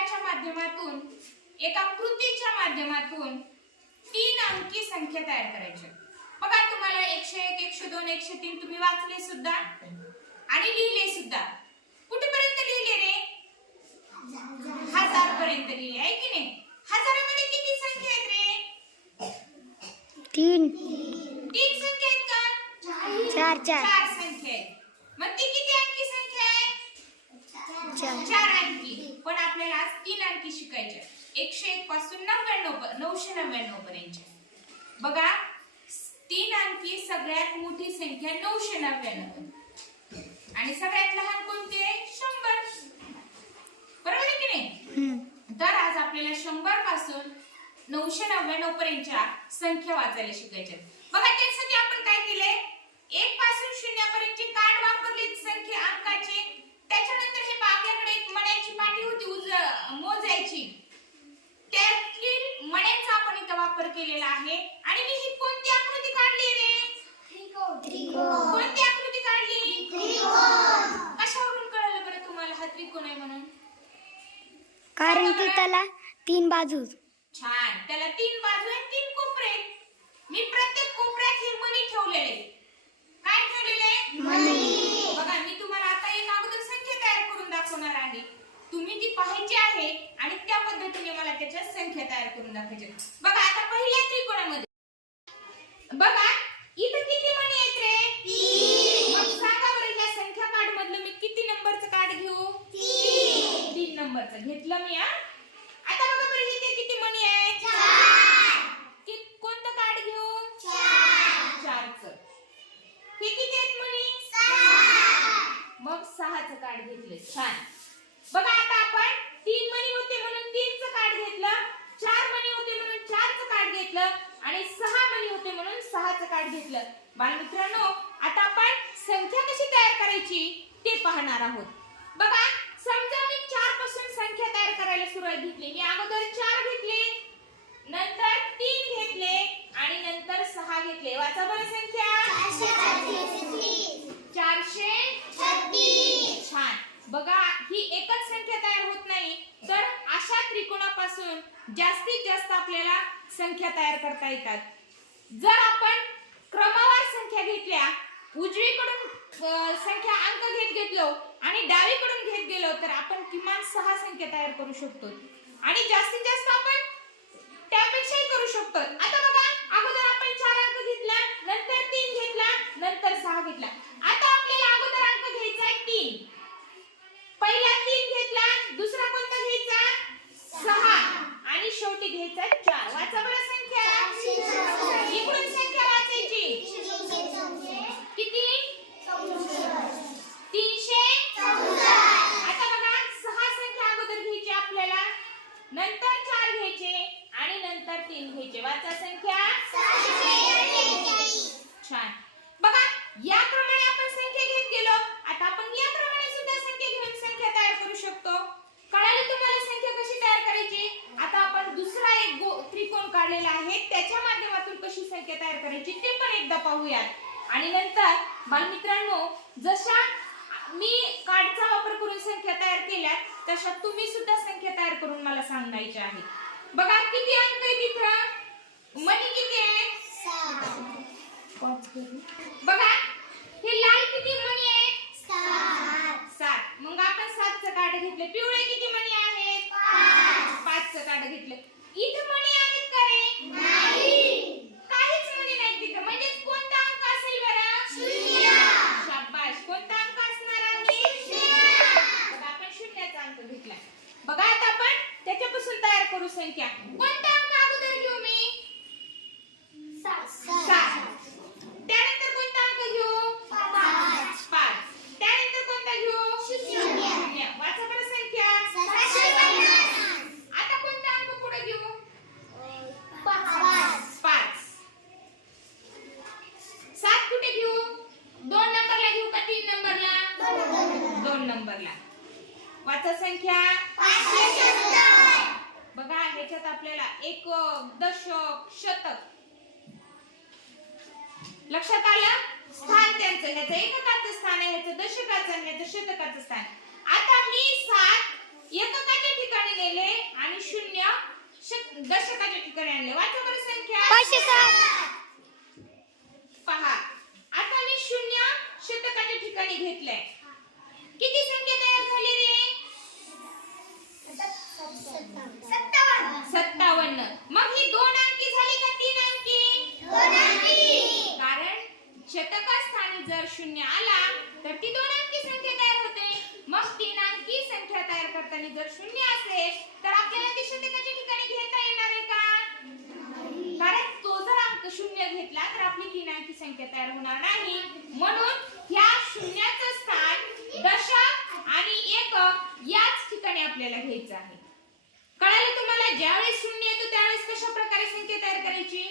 खेळाच्या माध्यमातून एका कृतीच्या माध्यमातून तीन अंकी संख्या तयार करायच्या बघा तुम्हाला एकशे एक एकशे दोन एकशे तीन तुम्ही वाचले सुद्धा आणि लिहिले सुद्धा. कुठेपर्यंत लिहिले रे? हजार पर्यंत लिहिले आहे की नाही? हजारामध्ये किती संख्या आहेत रे? तीन. तीन संख्या आहेत का? चार. चार चार संख्या आहेत मग ती किती अंकी संख्या आहे चार चार अंकी पण आपल्याला आज तीन अंकी शिकायच्या एकशे एक पासून नव्याण्णव नऊशे नव्याण्णव पर्यंत. बघा तीन अंकी सगळ्यात मोठी संख्या नऊशे नव्याण्णव. आणि सगळ्यात लहान कोणती आहे? शंभर. बरोबर की नाही. तर आज आपल्याला शंभरपासून नऊशे नव्याण्णव पर्यंतच्या संख्या वाचायला शिकायच्या बघा त्यासाठी आपण काय केलंय एक पासून शून्यापर्यंतची कार्ड वापरली संख्या अंकाची त्याच्यानंतर हे पहा, आपल्याकडे एक मण्याची पाटी होती उज मोजायची त्यातील मण्यांचा आपण इथं वापर केलेला आहे आणि मी ही कोणती आकृती काढली रे कोणती आकृती काढली कशावरून कळलं आहे म्हणून? कारण की त्याला तीन बाजू छान. त्याला तीन बाजू आहेत तीन कोपरे आहेत. मी प्रत्येक कोपऱ्यात हे मणी ठेवलेले. काय ठेवलेले बघा मी तुम्हाला आता एक अगोदर संख्या तयार करून दाखवणार आहे. तुम्ही ती पाहायची आहे आणि त्या पद्धतीने मला त्याच्या संख्या तयार करून दाखवायच्या बघा आता पहिल्या त्रिकोणामध्ये बघा इथं किती मणी आहेत रे मग सांगा बरं या संख्या कार्ड मधलं मी किती नंबरचं कार्ड घेऊ तीन नंबरचं घेतलं मी हा आता बघा बरं इथे किती मणी आहेत कि कोणतं कार्ड घेऊ चारचं हे किती आहेत मणी मग सहाचं कार्ड घेतलं छान. बघा आता आपण तीन मणी होते म्हणून तीनचं कार्ड घेतलं चार मणी होते म्हणून चारचं कार्ड घेतलं आणि सहा मणी होते म्हणून सहाचं कार्ड घेतलं. बालमित्रांनो आता आपण संख्या कशी तयार करायची ते पाहणार आहोत. बघा समजा मी चारपासून संख्या तयार करायला सुरुवात घेतली. मी अगोदर चार घेतले नंतर तीन घेतले आणि नंतर सहा घेतले. वाचा बरं संख्या. चारशे बघा ही एकच संख्या तयार होत नाही तर अशा त्रिकोणापासून जास्तीत जास्त आपल्याला संख्या तयार करता येतात. जर आपण क्रमवार संख्या घेतल्या उजवीकडून संख्या अंक घेत घेतलो आणि डावीकडून घेत गेलो तर आपण किमान सहा संख्या तयार करू शकतो. आणि जास्तीत जास्त आपण त्यापेक्षाही करू शकतो. आता बघा अगोदर आपण चार अंक घेतला नंतर तीन घेतला नंतर सहा घेतला. आता आपल्याला अगोदर अंक घ्यायचा आहे तीन पहिला तीन घेतला दुसरा कोणता घ्यायचा सहा आणि शेवटी घ्यायचा आहे चार वाचा बरं संख्या इकडून संख्या वाचायची किती तीनशे आता बघा सहा संख्या अगोदर घ्यायची आपल्याला नंतर चार घ्यायचे आणि नंतर तीन घ्यायचे. वाचा संख्या. छान. बघा याप्रमाणे आपण संख्या घेत गेलो. आता आपण याप्रमाणे सुद्धा संख्या घेऊन संख्या तयार करू शकतो. कळाली तुम्हाला संख्या कशी तयार करायची? आता आपण दुसरा एक गो- त्रिकोण काढलेला आहे. त्याच्या माध्यमातून कशी संख्या तयार करायची ते पण एकदा पाहूयात. आणि नंतर बालमित्रांनो जशा मी कार्डचा वापर करून संख्या तयार केल्या तशा तुम्ही सुद्धा संख्या तयार करून मला सांगायची आहे. बघा किती अंक आहे तिथं मनी किती आहे? बघा हे लाल किती मणी आहे? सात. मग आपण सातचं कार्ड घेतलं. पिवळे किती मणी आहेत? पाचचं कार्ड घेतलं. इथं मणी आहेत का रे काहीच मणी नाही तिथं म्हणजे कोणता अंक असेल बरं शाबाश कोणता अंक असणार आहे बघा, आपण शून्याचा अंक घेतला बघा आता आपण त्याच्यापासून तयार करू संख्या कोणता अंक अगोदर घेऊ मी सात त्यानंतर कोणता अंक घेऊ पाच त्यानंतर कोणता घेऊ शून्य वाचा बरं संख्या आता कोणता अंक पुढे घेऊ पाच सात कुठे घेऊ दोन नंबरला घेऊ का तीन नंबरला दोन नंबरला वाचा संख्या बघा ह्याच्यात आपल्याला एक दशक शतक. लक्षात आलं? स्थान त्यांचं ह्याचं एककाचं स्थान आहे ह्याचं दशकाचं आणि ह्याचं शतकाचं स्थान. आता मी सात एककाच्या ठिकाणी नेले आणि शून्य दशकाच्या ठिकाणी आणले. वाचा बरं संख्या. पहा. आता मी शून्य शतकाच्या ठिकाणी घेतलंय. किती संख्या तयार झाली रे? सत्तावन्न. मग ही दोन अंकी झाली का तीन अंकी. कारण शतकास्थानी जर शून्य आला तर ती दोन अंकी संख्या तयार होते. मग तीन अंकी संख्या तयार करताना जर शून्य असेल तर आपल्याला ती शतकाच्या ठिकाणी घेता येणार आहे का? कारण तो जर अंक शून्य घेतला तर आपली तीन अंकी संख्या तयार होणार नाही. म्हणून ह्या शून्याचं स्थान दशक आणि एकक याच ठिकाणी आपल्याला घ्यायचं आहे. तुम्हाला ज्यावेळेस शून्य येतो त्यावेळेस कशा प्रकारे संख्या तयार करायची?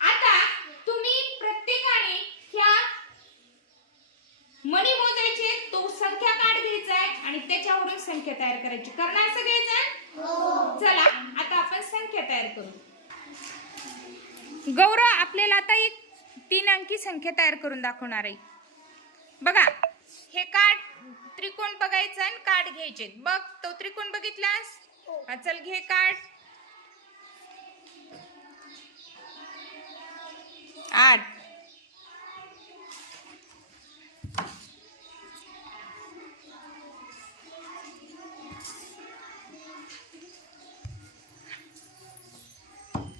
आता तुम्ही प्रत्येकाने ह्या मणी मोजायचे तो संख्या कार्ड घ्यायचा आहे आणि त्याच्यावरून संख्या तयार करायची. करणार सगळेजण? चला आता आपण संख्या तयार करू. गौरव आपल्याला आता एक तीन अंकी संख्या तयार करून दाखवणार आहे. बघा हे कार्ड त्रिकोण बघायचं आणि कार्ड घ्यायचे. बघ तो त्रिकोण बघितलास? हा, चल घे कार्ड आठ.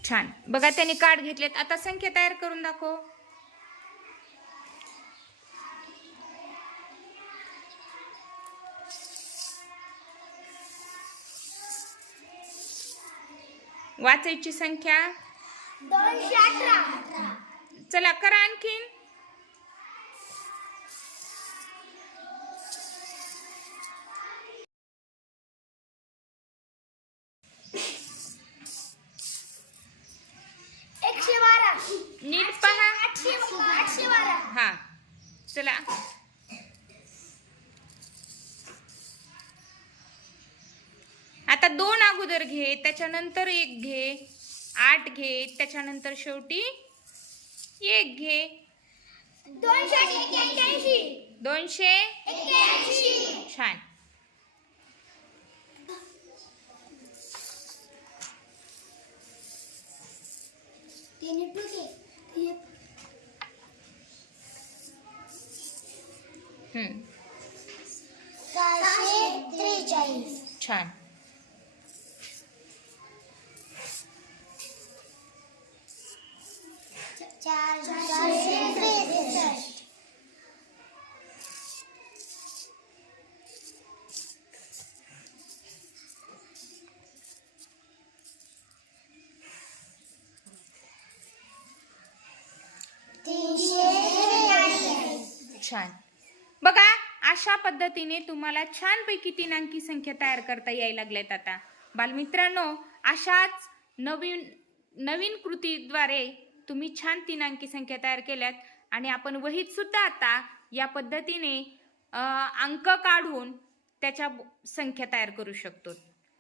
छान. बघा त्यांनी कार्ड घेतलेत. आता संख्या तयार करून दाखव. वाचायची संख्या? दोनशे अठरा. चला करा आणखीन. एकशे बारा. नीट पहा. हा. चला आता दोन अगोदर घे त्याच्यानंतर एक घे आठ घे त्याच्यानंतर शेवटी एक घे. दोनशे छान. छान. छान. बघा अशा पद्धतीने तुम्हाला छानपैकी तीन अंकी संख्या तयार करता यायला लागल्यात आता. बालमित्रांनो अशाच नवीन नवीन कृतीद्वारे तुम्ही छान तीन अंकी संख्या तयार केल्यात आणि आपण वहीत सुद्धा आता या पद्धतीने अंक काढून त्याच्या संख्या तयार करू शकतो.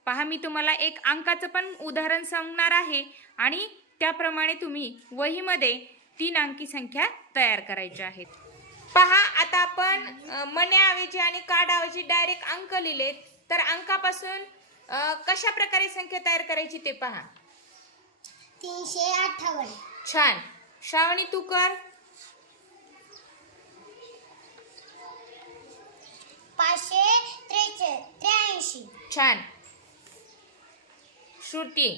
पहा मी तुम्हाला एक अंकाचं पण उदाहरण सांगणार आहे आणि त्याप्रमाणे तुम्ही वहीमध्ये तीन अंकी संख्या तयार करायच्या आहेत. पहा आता आपण मण्याऐवजी आणि कार्डाऐवजी डायरेक्ट अंक लिहिलेत. तर अंकापासून कशा प्रकारे संख्या तयार करायची ते पहा. तीनशे अठ्ठावन्न. छान. श्रावणी तू कर. पाचशे त्र्याऐंशी. छान. श्रुती.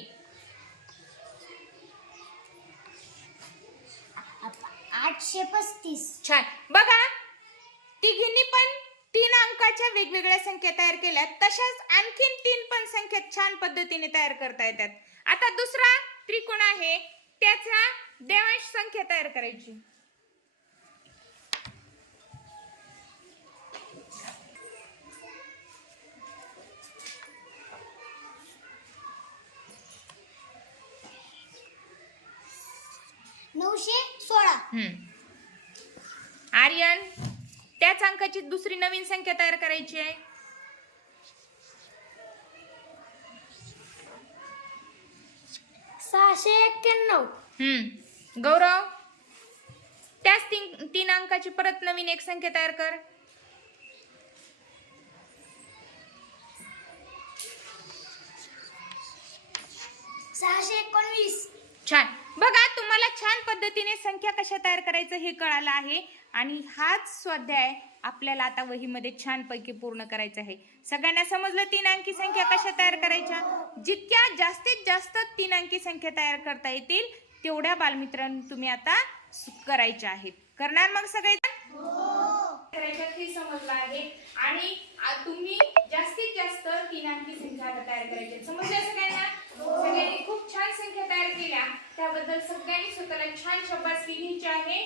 आठशे पस्तीस. छान. बघा तिघींनी पण तीन अंकाच्या वेगवेगळ्या संख्या तयार केल्यात तशाच आणखीन तीन पण संख्या छान पद्धतीने तयार करता येतात. आता दुसरा त्रिकोण आहे. त्याचा देवांश संख्या तयार करायची. नऊशे सोळा. हम्म. आर्यन त्याच अंकाची दुसरी नवीन संख्या तयार करायची आहे. सहाशे एक्क्याण्णव. गौरव त्याच तीन तीन अंकाची परत नवीन एक संख्या तयार कर. सहाशे एकोणवीस. छान. बघा तुम्हाला छान पद्धतीने संख्या कशा तयार करायचं हे कळालं आहे. आणि हाच स्वाध्याय आपल्याला आता वहीमध्ये छानपैकी पूर्ण करायचा आहे. सगळ्यांना समजलं तीन अंकी संख्या कशा तयार करायच्या? जितक्या जास्तीत जास्त तीन अंकी संख्या तयार करता येतील तेवढ्या बालमित्रांनो तुम्ही आता करायच्या आहेत. करणार मग सगळे समजलं आहे. आणि तुम्ही जास्तीत जास्त तीन अंकी संख्या आता तयार करायच्या समजलं सगळ्यांना सगळ्यांनी खूप छान संख्या तयार केल्या त्याबद्दल सगळ्यांनी स्वतःला छान शब्दात लिहायचे आहे.